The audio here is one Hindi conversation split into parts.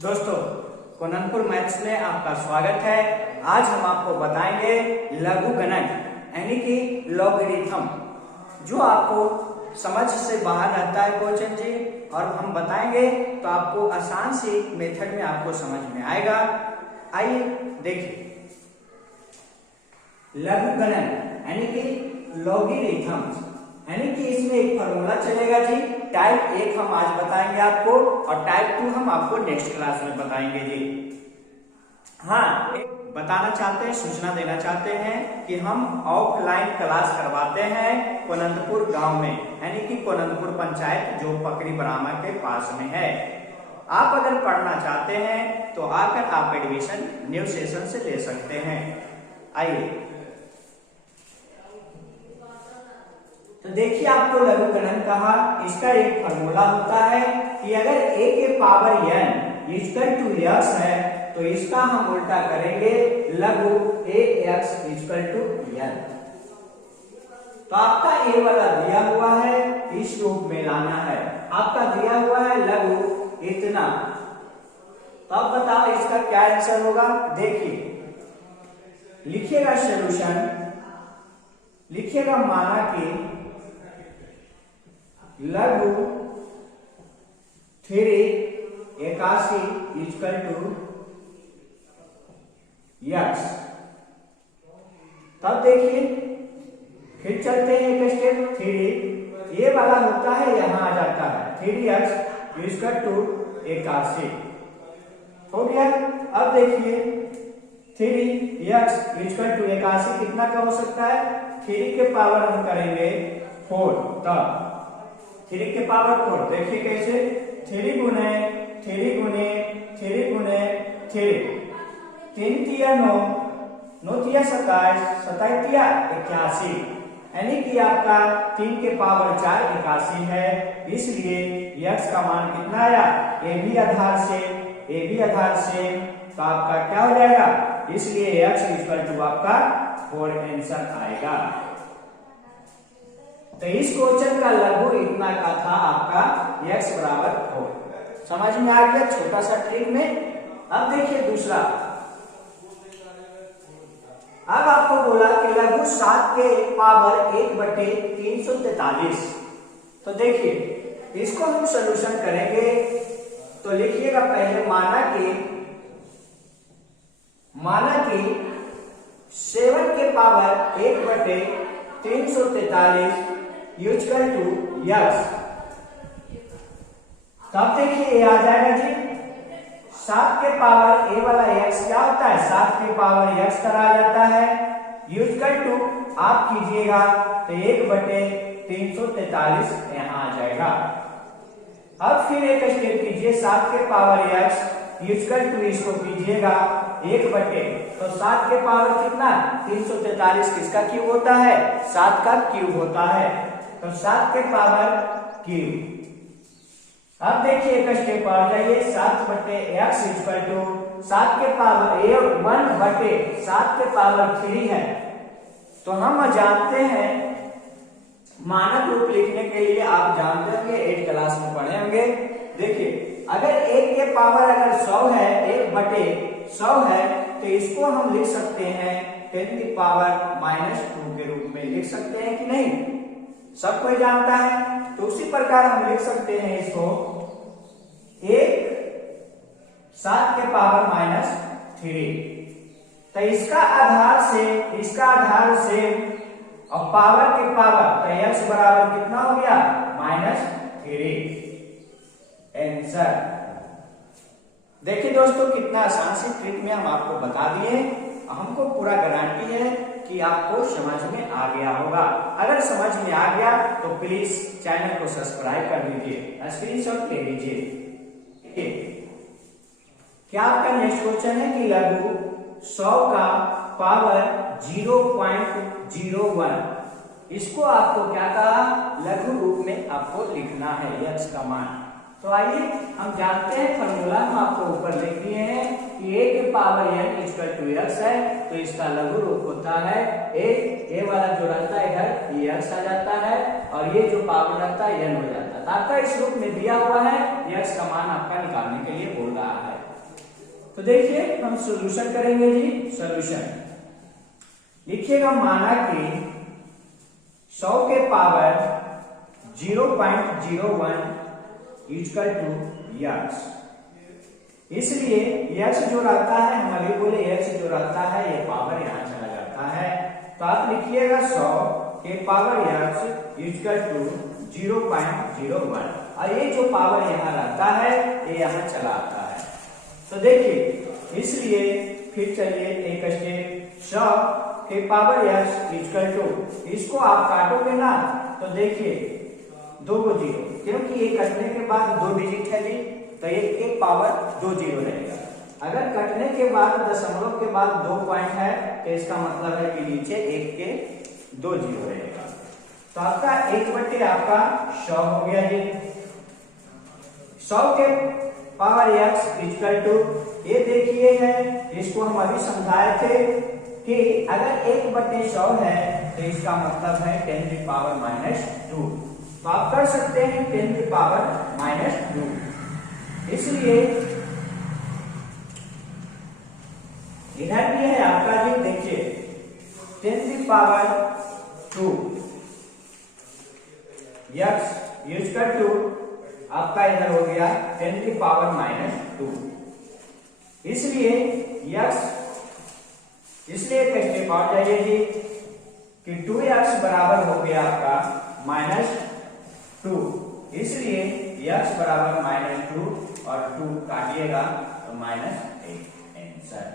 दोस्तों, कोननपुर मैथ्स में आपका स्वागत है। आज हम आपको बताएंगे लघु गणक यानी कि लॉगरिथम, जो आपको समझ से बाहर रहता है क्वेश्चन जी, और हम बताएंगे तो आपको आसान सी मेथड में आपको समझ में आएगा। आइए देखिए, लघु गणक यानी कि लॉगरिथम यानी कि इसमें एक फॉर्मूला चलेगा जी। टाइप 1 हम आज बताएंगे आपको और टाइप 2 हम आपको नेक्स्ट क्लास में बताएंगे जी। हाँ, बताना चाहते हैं, सूचना देना चाहते हैं कि हम ऑफलाइन क्लास करवाते हैं कोननपुर गांव में, यानी कि कोननपुर पंचायत जो पकड़ी बरामा के पास में है। आप अगर पढ़ना चाहते हैं तो आकर आप एडमिशन न्यू सेशन से ले सकते हैं। आइए तो देखिए, आपको लघु गणक कहा, इसका एक फॉर्मूला होता है कि अगर a के power n equal to x है तो इसका हम उल्टा करेंगे, लघु ax इक्वल टू n। तो आपका a वाला दिया हुआ है, इस रूप में लाना है। आपका दिया हुआ है लघु इतना, तो अब बताओ इसका क्या आंसर होगा। देखिए, लिखिएगा सॉल्यूशन, लिखिएगा माना कि लघु 381 इक्वल टू x। तब देखिए, फिर चलते हैं एक स्टेप। 3 ये वाला होता है, यहां आ जाता है 3x इक्वल टू 81 हो गया। अब देखिए 3x इक्वल टू 81 कितना का हो सकता है। 3 के पावर हम करेंगे 4, तब 3 के पावर 4 देखिए कैसे, 3 गुने 3 गुने 3 गुने 3, 3 तिया 9, 9 तिया 27, 27 तिया 81, यानी कि आपका 3 के पावर 4 81 है। इसलिए x का मान कितना आया, ए बी आधार से, तो आपका क्या हो जाएगा, इसलिए x इक्वल टू आपका 4 आंसर आएगा। तो इस क्वेश्चन का लघु इतना का था आपका x बराबर 4। समझ में आ गया छोटा सा ट्रिक में। अब देखिए दूसरा, अब आपको बोला कि लघु 7 के पावर 1/343। तो देखिए इसको हम सॉल्यूशन करेंगे, तो लिखिएगा पहले माना कि 7 के पावर 1/343 इक्वल टू x। तब देखिए ये आ जाएगा जी, 7 के पावर a वाला x क्या होता है, 7 के पावर x करा जाता है, इक्वल टू आप कीजिएगा तो 1/343 यहां आ जाएगा। अब फिर एक स्टेप कीजिए, 7 के पावर x इक्वल टू इसको कीजिएगा 1/, तो 7 के पावर कितना 343 किसका क्यूब होता है, 7 का क्यूब होता है, तो 7 के पावर क्यूब। अब देखिए एक स्टेप और जाइए, 7/x इक्वल टू 7 के पावर 1/7 के पावर 3 है। तो हम जानते हैं मानक रूप लिखने के लिए, आप जानते होंगे 8 क्लास में पढ़े होंगे। देखिए, अगर 1 के पावर अगर 100 है, 1/100 है, तो इसको हम लिख सकते हैं 10 की पावर -2 के रूप में लिख सकते हैं कि नहीं, सब कोई जानता है। तो उसी प्रकार हम लिख सकते हैं इसको 7 के पावर -3। तो इसका आधार से और पावर के पावर, तो x बराबर कितना हो गया, -3 आंसर। देखिए दोस्तों, कितना आसान सी ट्रिक में हम आपको बता दिए। हमको पूरा गारंटी है कि आपको समझ में आ गया होगा। अगर समझ में आ गया तो प्लीज चैनल को सब्सक्राइब कर लीजिए, स्क्रीनशॉट ले लीजिए। क्या आपका नेक्स्ट क्वेश्चन है कि लघु 100 का पावर 0.01, इसको आपको क्या कहा, लघु रूप में आपको लिखना है x का मान। तो आइए हम जानते हैं फॉर्मूला, हम आपको ऊपर लिख दिए हैं कि a के power n equal to x है, तो इसका लघु रूप होता है a वाला जो रहता है इधर ये x आ जाता है, और ये जो पावर रहता है n हो जाता है। आपका इस रूप में दिया हुआ है, x का मान आपका निकालने के लिए बोल रहा है। तो देखिए हम सॉल्यूशन करेंगे जी। सॉल्यूशन लिखिएगा, माना कि 100 के पावर 0.01 इक्वल टू यक्स। इसलिए यक्स जो रहता है, हम अभी बोले यक्स जो रहता है ये पावर यहां चला जाता है। तो आप लिखिएगा 100 के पावर यक्स इक्वल टू 0.01 और ये जो पावर यहाँ रहता है ये यहाँ चला आता है। तो देखिए इसलिए फिर चलिए एक स्टेप, 100 के पावर यक्स इक्वल टू, इसको आप काटोगे ना तो देखिए 2 को 0, क्योंकि ये कटने के बाद 2 डिजिट है जी, तो एक के पावर 2 जीरो रहेगा। अगर कटने के बाद दशमलव के बाद 2 पॉइंट है तो इसका मतलब है कि नीचे 1 के 2 जीरो रहेगा। तो आपका 1 आपका 100 हो गया जी। 100 के पावर x इक्वल टू, ये देखिए है, इसको हम अभी समझाए थे कि अगर 1/100 है तो इसका मतलब है 10⁻²। तो आप कर सकते हैं 10⁻²। इसलिए इधर भी है आपका जी, देखिए 10⁻² यक्स इक्वल टू आपका इधर हो गया 10⁻²। इसलिए यक्स, इसलिए एक स्टेप और जाइए जी कि 2x बराबर हो गया आपका -2। इसलिए x बराबर -2 और 2 काटिएगा तो -8 आंसर।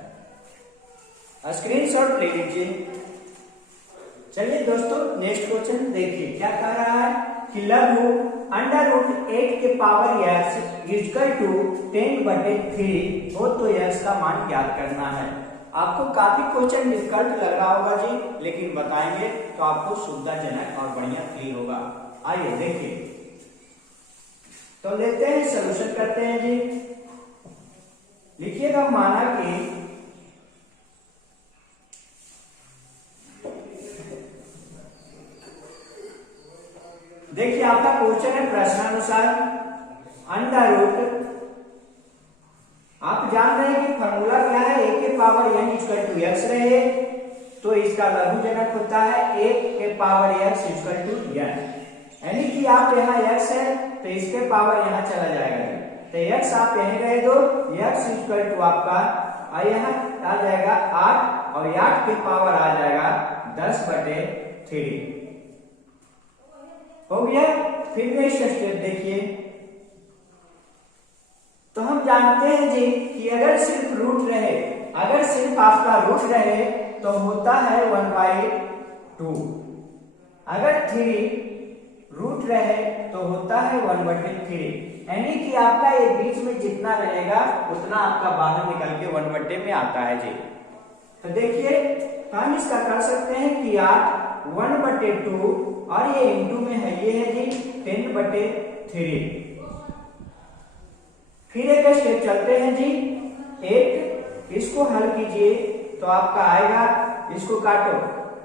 स्क्रीनशॉट ले लीजिए। चलिए दोस्तों नेक्स्ट क्वेश्चन देखिए क्या कह रहा है कि लघु √8 के पावर x इक्वल टू 10/3 हो तो x का मान ज्ञात करना है। आपको काफी क्वेश्चन डिफिकल्ट लग रहा होगा जी, लेकिन बताएंगे तो आपको सुविधाजनक और बढ़िया क्लियर होगा। आइए देखिए, तो लेते हैं सॉल्यूशन करते हैं जी। लिखिएगा, माना कि देखिए आपका क्वेश्चन है प्रश्नानुसार √, आप जान रहे हैं कि फॉर्मूला क्या है, a के power n equal to x रहे तो इसका लघुजनक होता है 1 के power x equal to n, यानी कि आप यहाँ x है तो इसके पावर यहाँ चला जाएगा, तो x आप यहीं रहे दो, x इक्वल टू आपका यहाँ आ जाएगा 8 और 8 के पावर आ जाएगा 10/3 हो गया। फिर नेक्स्ट स्टेप देखिए, तो हम जानते हैं जी कि अगर सिर्फ रूट रहे, अगर सिर्फ आपका रूट रहे तो होता है 1/2, अगर 3 रूट रहे तो होता है 1/3, यानी कि आपका ये बीच में जितना रहेगा उतना आपका बाहर निकल के 1/, में आता है जी। तो देखिए हम इसका कर सकते हैं कि 8 1/2 और ये इंटू में है, ये है जी 10/3। फिर एक स्टेप चलते हैं जी, 8 इसको हल कीजिए तो आपका आएगा, इसको काटो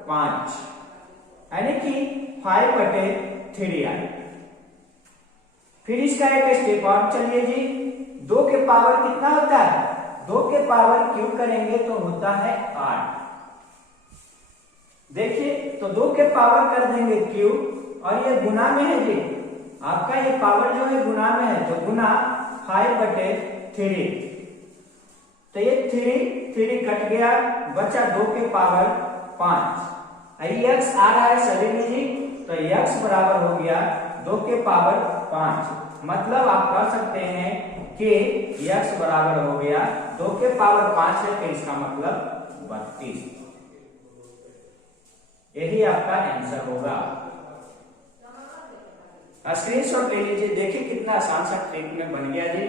5, यानी कि 5/3 आए। फिर इसका एक स्टेप और चलिए जी, 2 के पावर कितना होता है, 2 के पावर क्यूब करेंगे तो होता है 8। देखिए तो 2 के पावर कर देंगे क्यूब और ये गुना में है जी, आपका ये पावर जो है गुना में है तो गुना 5/3, तो ये 3 कट गया, बचा 2 के पावर 5। x आ रहा है सभी में जी, तो x बराबर हो गया 2 के पावर 5, मतलब आप कह सकते हैं कि x बराबर हो गया 2 के पावर 5 है, तो इसका मतलब 32। यही आपका आंसर होगा। स्क्रीनशॉट ले लीजिए, देखिए कितना आसान सा ट्रिक में बन गया जी।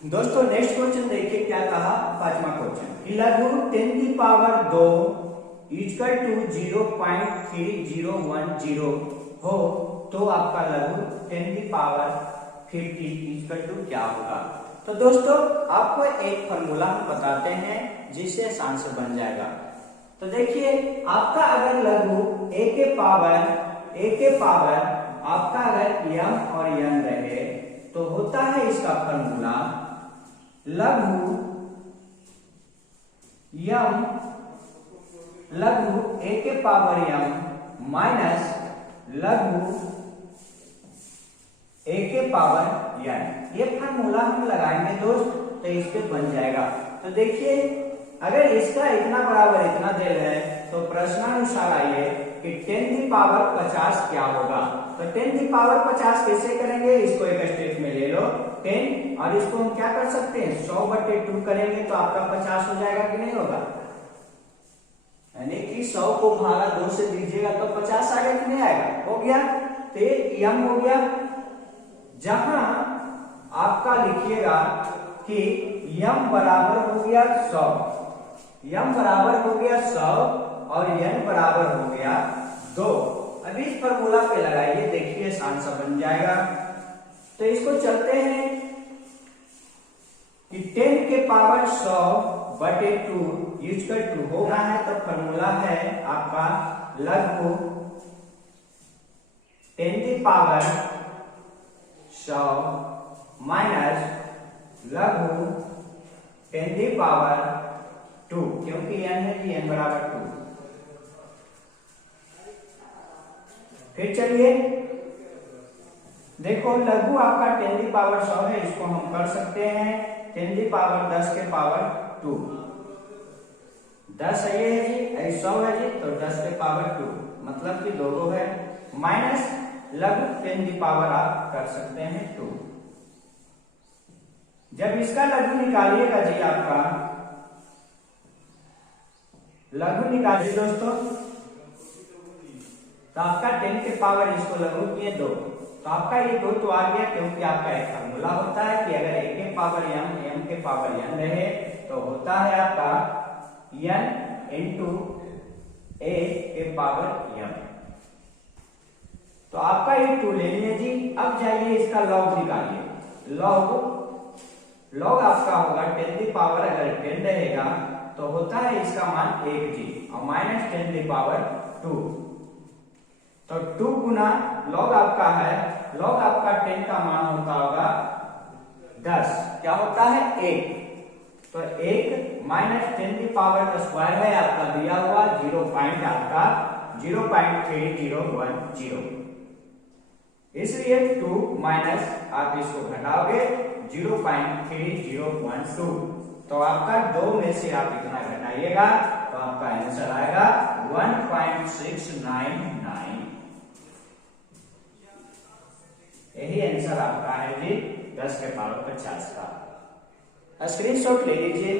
दोस्तों नेक्स्ट क्वेश्चन देखिए क्या कहा, 5वां क्वेश्चन कि लघु 10⁻² इक्वल टू 0.3010 हो तो आपका लघु 10⁻50 इक्वल टू क्या होगा। तो दोस्तों आपको एक फॉर्मूला हम बताते हैं जिससे आसान से बन जाएगा। तो देखिए आपका अगर लघु a के पावर आपका अगर m और n रहे तो होता है इसका फॉर्मूला लघु यम लघु a के पावर m माइनस लघु a के पावर n। ये फार्मूला हम लगाएंगे दोस्त, तो इस पे बन जाएगा। तो देखिए अगर इसका इतना बराबर इतना दिल है तो प्रश्नानुसार आइए कि 10 की पावर 50 क्या होगा। तो 10 की पावर 50 कैसे करेंगे, इसको एक स्टेप में ले लो 10 और इसको हम क्या कर सकते हैं 100/2 करेंगे तो आपका 50 हो जाएगा कि नहीं होगा। यानी कि 100 को भागा 2 से दीजिएगा तो 50 आएगा कि नहीं आएगा, हो गया। तो ये यम हो गया। जहां आपका लिखिएगा कि यम बराबर हो गया 100, यम बराबर हो गया 100 और n बराबर हो गया 2। अब इस फॉर्मूला पे लगाइए, देखिए आसान सा बन जाएगा। तो इसको चलते हैं कि 10 के पावर 100/2 इक्वल टू होना है, तो फॉर्मूला है आपका लघु 10 की पावर 100 माइनस लघु 10 की पावर 2, क्योंकि n है कि n बराबर 2। फिर चलिए देखो लघु आपका 10 की पावर 100 है, इसको हम कर सकते हैं 10 की पावर 10 के पावर 2। 10 है ये जी, 100 है जी, तो 10 के पावर 2 मतलब कि 2 है, माइनस लघु 10 की पावर आप कर सकते हैं 2। जब इसका लघु निकालिएगा जी, आपका लघु निकालिए दोस्तों, तो आपका 10 के पावर इसको लघु किए 2, तो आपका ये 2 तो आ गया, क्योंकि आपका एक फॉर्मूला होता है कि अगर a के पावर m के पावर n रहे तो होता है आपका n इंटू a के पावर m। तो आपका ये 2 ले लिए जी। अब जाइए इसका लॉग निकालिए। लॉग आपका होगा 10 की पावर अगर 10 रहेगा तो होता है इसका मान 1 जी, और माइनस 10 की पावर 2, तो 2 गुना लॉग आपका है, लॉग आपका 10 का मान होता होगा 10, क्या होता है 1, तो 1 माइनस 10 की पावर का स्क्वायर है आपका दिया हुआ 0 पॉइंट आपका 0.3010, इसलिए 2 माइनस आप इसको घटाओगे 0.3012, तो आपका 2 में से आप इतना घटाइएगा तो आपका आंसर आएगा 1.699। यही आंसर आपका है जी 10 के पावर 50 का। स्क्रीनशॉट ले लीजिए।